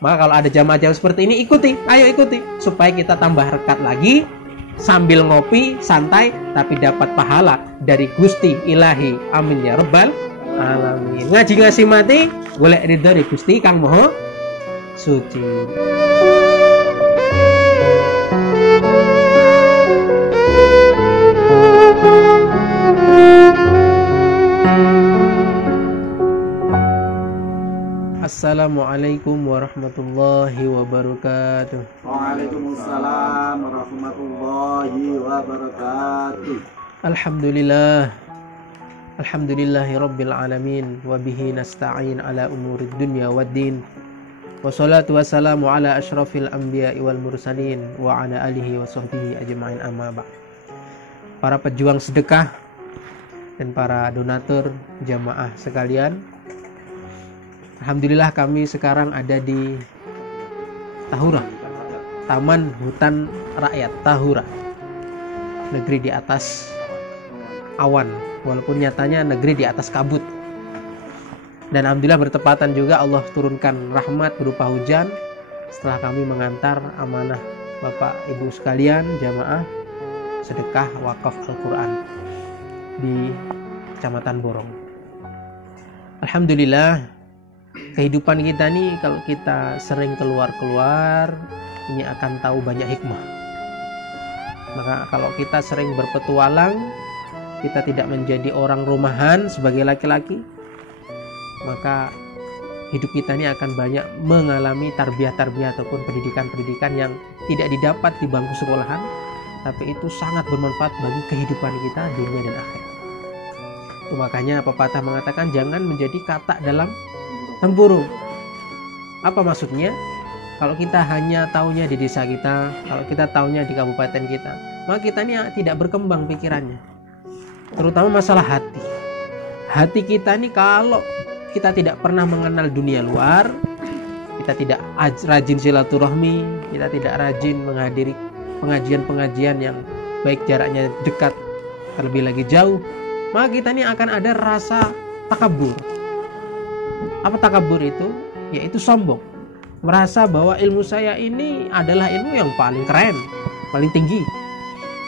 Maka kalau ada jamaah-jamaah seperti ini, ikuti, ayo ikuti, supaya kita tambah rekat lagi, sambil ngopi, santai, tapi dapat pahala dari Gusti Ilahi. Amin ya Rabbal Alamin. Ngaji ngasih mati, golek ridho dari Gusti Kang Moho Suci. Assalamualaikum warahmatullahi wabarakatuh. Waalaikumsalam warahmatullahi wabarakatuh. Alhamdulillah. Alhamdulillahi rabbil alamin. Wabihi nasta'in ala umurid dunya waddin. Wassalatu wassalamu ala ashrafil anbiya'i wal mursalin. Wa ala alihi wa sahbihi ajma'in amma ba'd. Para pejuang sedekah dan para donatur jamaah sekalian, alhamdulillah kami sekarang ada di Tahura, Taman Hutan Rakyat Tahura, negeri di atas awan, walaupun nyatanya negeri di atas kabut. Dan alhamdulillah bertepatan juga Allah turunkan rahmat berupa hujan setelah kami mengantar amanah Bapak Ibu sekalian jamaah sedekah wakaf Al-Quran di Kecamatan Borong. Alhamdulillah, kehidupan kita nih kalau kita sering keluar-keluar ini akan tahu banyak hikmah. Maka kalau kita sering berpetualang, kita tidak menjadi orang rumahan sebagai laki-laki, maka hidup kita ini akan banyak mengalami tarbiyah-tarbiyah ataupun pendidikan-pendidikan yang tidak didapat di bangku sekolahan, tapi itu sangat bermanfaat bagi kehidupan kita dunia dan akhirat. Itu makanya pepatah mengatakan jangan menjadi katak dalam tempurung. Apa maksudnya? Kalau kita hanya taunya di desa kita, kalau kita taunya di kabupaten kita, maka kita ini tidak berkembang pikirannya. Terutama masalah hati. Hati kita ini kalau kita tidak pernah mengenal dunia luar, kita tidak rajin silaturahmi, kita tidak rajin menghadiri pengajian-pengajian yang baik jaraknya dekat terlebih lagi jauh, maka kita ini akan ada rasa takabur. Apa takabur itu? Yaitu sombong. Merasa bahwa ilmu saya ini adalah ilmu yang paling keren, paling tinggi.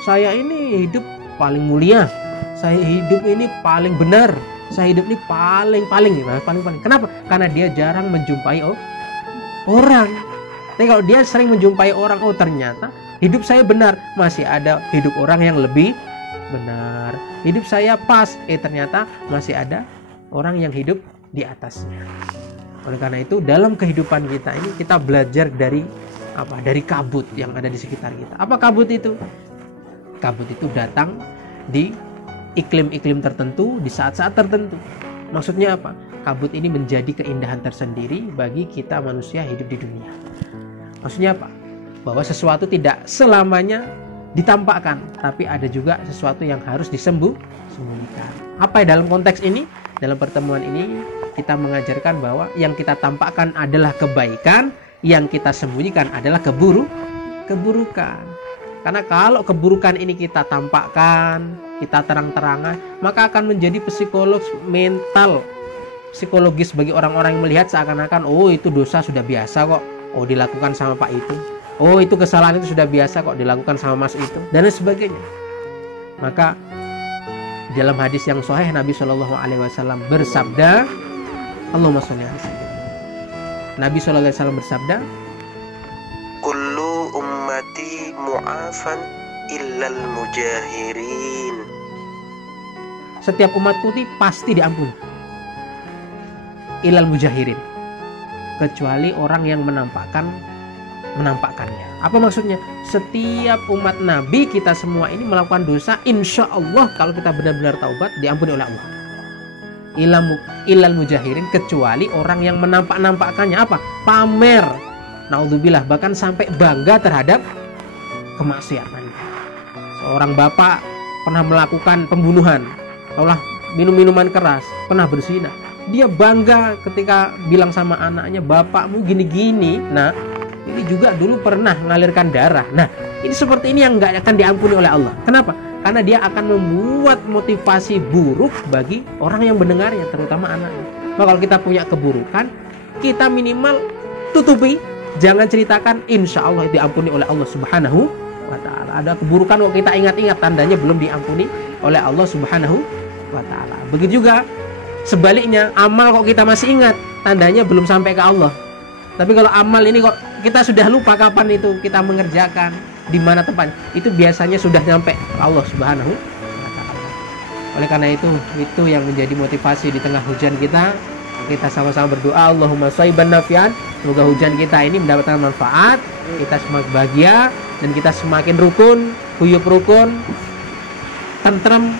Saya ini hidup paling mulia. Saya hidup ini paling benar. Saya hidup ini paling. Kenapa? Karena dia jarang menjumpai orang. Tapi kalau dia sering menjumpai orang, oh ternyata hidup saya benar. Masih ada hidup orang yang lebih benar. Hidup saya pas. Ternyata masih ada orang yang hidup di atasnya. Oleh karena itu dalam kehidupan kita ini kita belajar dari apa? Dari kabut yang ada di sekitar kita. Apa kabut itu? Kabut itu datang di iklim-iklim tertentu, di saat-saat tertentu. Maksudnya apa? Kabut ini menjadi keindahan tersendiri bagi kita manusia hidup di dunia. Maksudnya apa? Bahwa sesuatu tidak selamanya ditampakkan, tapi ada juga sesuatu yang harus disembunyikan. Apa dalam konteks ini? Dalam pertemuan ini kita mengajarkan bahwa yang kita tampakkan adalah kebaikan, yang kita sembunyikan adalah keburukan. Karena kalau keburukan ini kita tampakkan, kita terang-terangan, maka akan menjadi psikologis bagi orang-orang yang melihat seakan-akan, oh itu dosa sudah biasa kok, oh dilakukan sama Pak itu, oh itu kesalahan itu sudah biasa kok dilakukan sama Mas itu, dan sebagainya. Maka dalam hadis yang sahih Nabi Shallallahu Alaihi Wasallam bersabda, Allahumma sholli ala sayyidina. Nabi Shallallahu Alaihi Wasallam bersabda, kullu ummati mu'afan illal mujahirin. Setiap umatku pasti diampuni. Illal mujahirin, kecuali orang yang menampakkannya. Apa maksudnya? Setiap umat Nabi kita semua ini melakukan dosa, insya Allah kalau kita benar-benar taubat diampuni oleh Allah. Illal mujahirin, kecuali orang yang menampak-nampakkannya. Apa? Pamer. Naudzubillah, bahkan sampai bangga terhadap kemaksiatan. Seorang bapak pernah melakukan pembunuhan, taulah minum minuman keras, pernah berzina. Dia bangga ketika bilang sama anaknya, bapakmu gini-gini, nah ini juga dulu pernah mengalirkan darah. Nah ini seperti ini yang nggak akan diampuni oleh Allah. Kenapa? Karena dia akan membuat motivasi buruk bagi orang yang mendengarnya, terutama anaknya. Maka kalau kita punya keburukan, kita minimal tutupi, jangan ceritakan, insya Allah diampuni oleh Allah Subhanahu wa Ta'ala. Ada keburukan kok kita ingat-ingat, tandanya belum diampuni oleh Allah Subhanahu wa Ta'ala. Begitu juga sebaliknya, amal kok kita masih ingat, tandanya belum sampai ke Allah. Tapi kalau amal ini kok kita sudah lupa kapan itu kita mengerjakan, di mana tempatnya, itu biasanya sudah sampai ke Allah Subhanahu wa Ta'ala. Oleh karena itu yang menjadi motivasi di tengah hujan kita sama-sama berdoa, Allahumma shayban nafi'an, semoga hujan kita ini mendapatkan manfaat, kita semakin bahagia dan kita semakin rukun, huyup rukun, tentrem,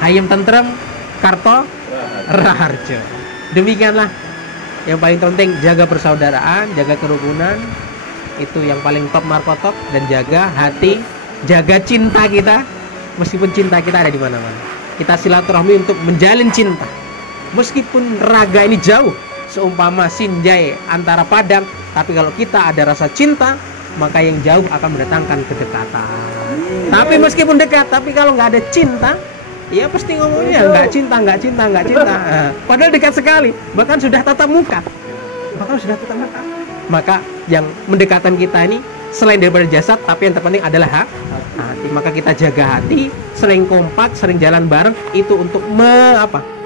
ayam tentrem, karto raharjo. Demikianlah yang paling penting, jaga persaudaraan, jaga kerukunan, itu yang paling top markotop, dan jaga hati, jaga cinta kita, meskipun cinta kita ada di mana-mana. Kita silaturahmi untuk menjalin cinta, meskipun raga ini jauh, seumpama Sinjai antara Padang, tapi kalau kita ada rasa cinta, maka yang jauh akan mendatangkan kedekatan. Tapi meskipun dekat, tapi kalau nggak ada cinta, ya pasti ngomongnya nggak cinta. Padahal dekat sekali, bahkan sudah tatap muka. Maka yang mendekatan kita ini selain daripada jasad, tapi yang terpenting adalah hati. Maka kita jaga hati, sering kompak, sering jalan bareng, itu untuk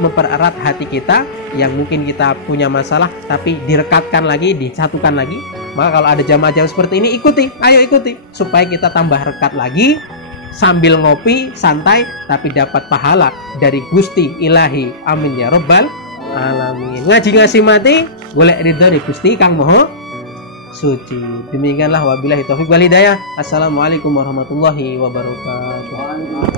mempererat hati kita yang mungkin kita punya masalah, tapi direkatkan lagi, disatukan lagi. Maka kalau ada jamaah-jamaah seperti ini, ayo ikuti, supaya kita tambah rekat lagi, sambil ngopi santai, tapi dapat pahala dari Gusti Ilahi. Amin ya Rabbal Alamin. Ngaji ngasih mati, golek ridho dari Gusti Kang Moho Suci. Demikianlah, wabillahi taufiq wal hidayah. Assalamualaikum warahmatullahi wabarakatuh.